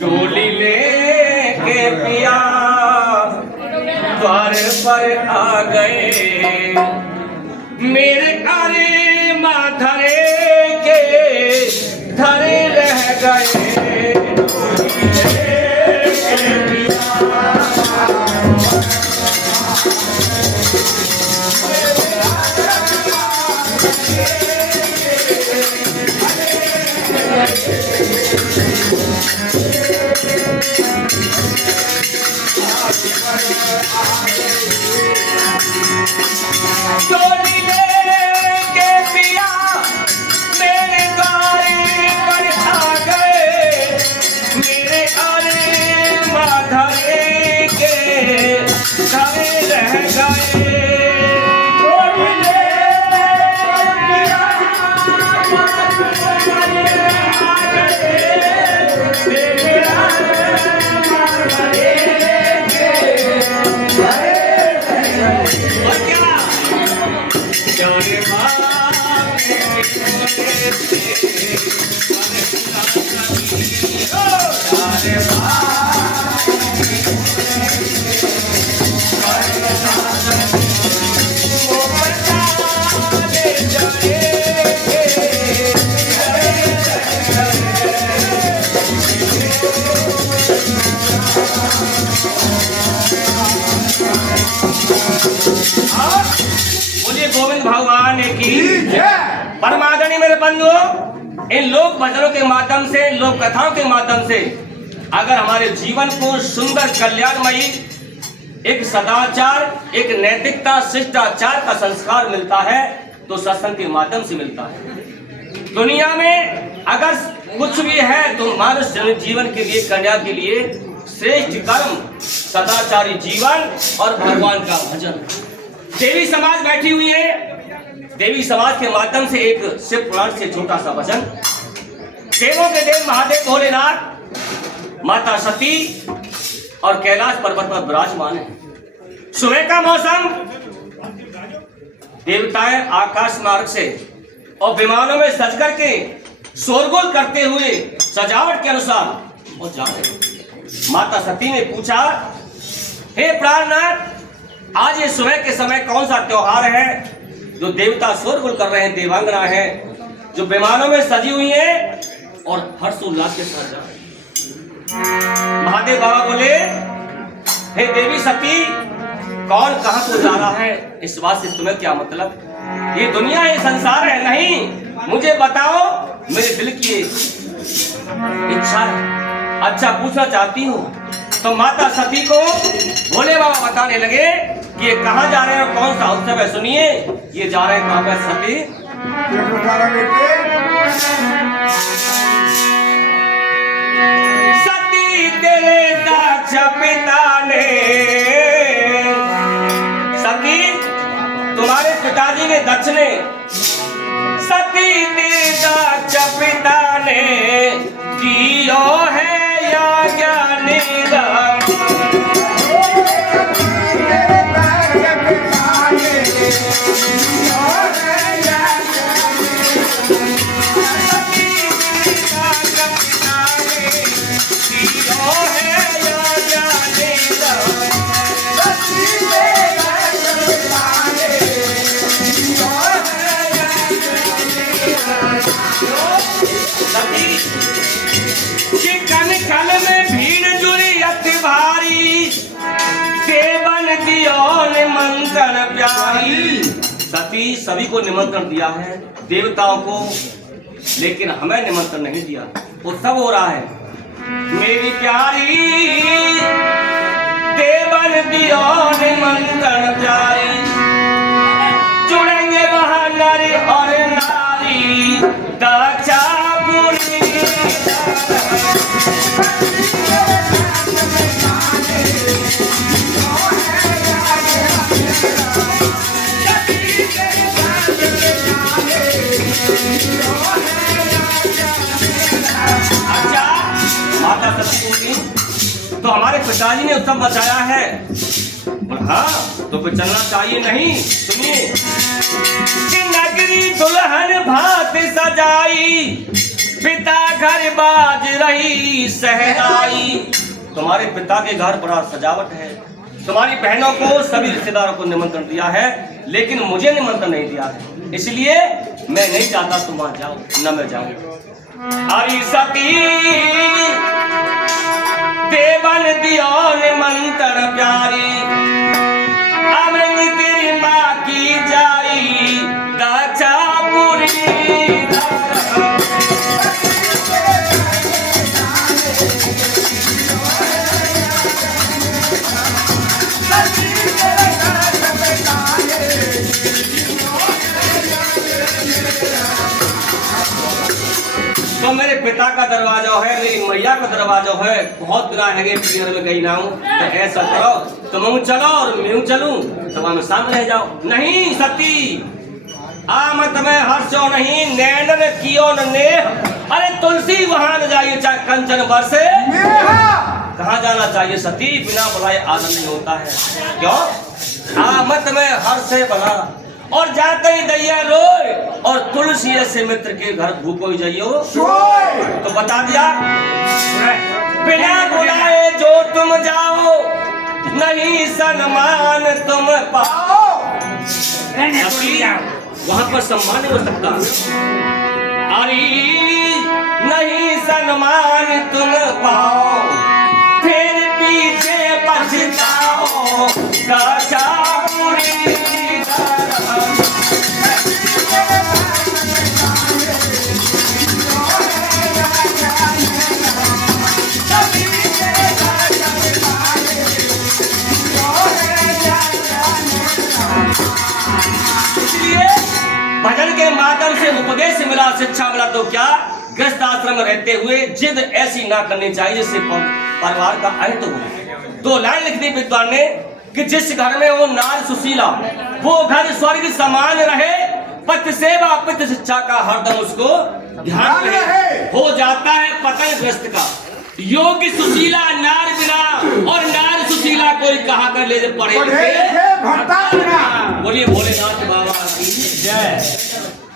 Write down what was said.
डोली लेके पिया द्वार पर आ गए, मेरे अरे माधरे के धरे रह गए। डोली लेके पिया मेरे द्वारे पर आ गए, मेरे अरे माधरे के धरे रह गए। डोली लेके पिया मेरे अरे माधरे के धरे रह गए। और क्या मुझे गोविंद भगवान की परमादनी। मेरे बंधुओं, इन लोक भजनों के माध्यम से, लोक कथाओं के माध्यम से अगर हमारे जीवन को सुंदर कल्याणमयी एक सदाचार, एक नैतिकता, शिष्टाचार का संस्कार मिलता है तो सत्संग के माध्यम से मिलता है। दुनिया में अगर कुछ भी है तो मनुष्य जीवन के लिए, कन्या के लिए श्रेष्ठ कर्म सदाचारी जीवन और भगवान का भजन। देवी समाज बैठी हुई है, देवी समाज के माध्यम से एक शिव पुराण से छोटा सा भजन। देवों के देव महादेव भोलेनाथ, माता सती और कैलाश पर्वत पर विराजमान है। सुबह का मौसम, देवताएं आकाश मार्ग से और विमानों में सज करके शोरगुल करते हुए सजावट के अनुसार वो जा रहे। माता सती ने पूछा, हे प्राणनाथ, आज ये सुबह के समय कौन सा त्योहार है जो देवता शोरगुल कर रहे हैं, देवांगना है जो विमानों में सजी हुई है और हर्षोल्लास के साथ जा रहे हैं। महादेव बाबा बोले, हे देवी सती, कौन कहां को जा रहा है, इस बात से तुम्हें क्या मतलब? ये दुनिया है, संसार है, नहीं, मुझे बताओ, मेरे दिल की इच्छा है। अच्छा, पूछना चाहती हूँ। तो माता सती को भोले बाबा बताने लगे कि ये कहाँ जा रहे हैं और कौन सा उत्सव है। सुनिए, ये जा रहे हैं कहाँ पर सती? सती तेरे दक्ष पिता ने, सती तुम्हारे पिताजी ने, दक्ष ने, सती तेरे दक्ष पिता ने कियो है या ज्ञानी सती सभी को निमंत्रण दिया है, देवताओं को, लेकिन हमें निमंत्रण नहीं दिया। उत्सव हो रहा है। मेरी प्यारी देवन दियो निमंत्रण प्यारी, जुड़ेंगे वहां नर और नारी, दक्षापुरी। तो हमारे पिताजी ने उत्सव बचाया है, और हाँ तो फिर चलना चाहिए नहीं। सुनिए, कि नगरी दुल्हन भात सजाई, पिता घर बाज रही सहनाई। तुम्हारे पिता के घर बड़ा सजावट है, तुम्हारी बहनों को सभी रिश्तेदारों को निमंत्रण दिया है, लेकिन मुझे निमंत्रण नहीं दिया है, इसलिए मैं नहीं चाहता तुम वहां जाओ, न मैं जाऊं। हरी सती देवन दियो निमंत्रण प्यारी, अमृत तेरी माँ की जाई दाचापुरी। तो मेरे पिता का दरवाजा है, मेरी मैया का दरवाजा है, बहुत दिन है पियर में गई ना हूँ, तो ऐसा करो तुम चलो और मैं चलूं, सभा में सामने रह जाओ। नहीं सती आमत में हर्षो नहीं, नैनन कियो न नेह, अरे तुलसी वहां न जाइए चाहे कंचन बरसे। कहाँ जाना चाहिए सती, बिना बुलाए आदर नहीं होता है। क्यों? आमत में हर्ष है भला, और जाते ही दैया रोए, और तुलसी ऐसे मित्र के घर भूखो ही जाइयो तो बता दिया। बिना बुलाए जो तुम जाओ, नहीं सम्मान तुम पाओ। वहां पर सम्मान हो सकता, अरे नहीं सम्मान तुम पाओ, फिर पीछे पछताओ दाचापुरी। भजन के माध्यम से उपदेश मिला, शिक्षा मिला, तो क्या गृहस्थ आश्रम में रहते हुए जिद ऐसी ना करनी चाहिए जिससे परिवार का अंत हो। तो लाइन लिख दी विद्वान ने कि जिस घर में वो नार सुशीला, वो घर स्वर्ग समान रहे, पति सेवा पितृ शिक्षा का हरदम उसको ध्यान रहे। हो जाता है पतन ग्रस्त का, योगी सुशीला नार बिना, और नार सुशीला कोई कहा कर ले पड़े। बोलिए भोलेनाथ बाबा की जय।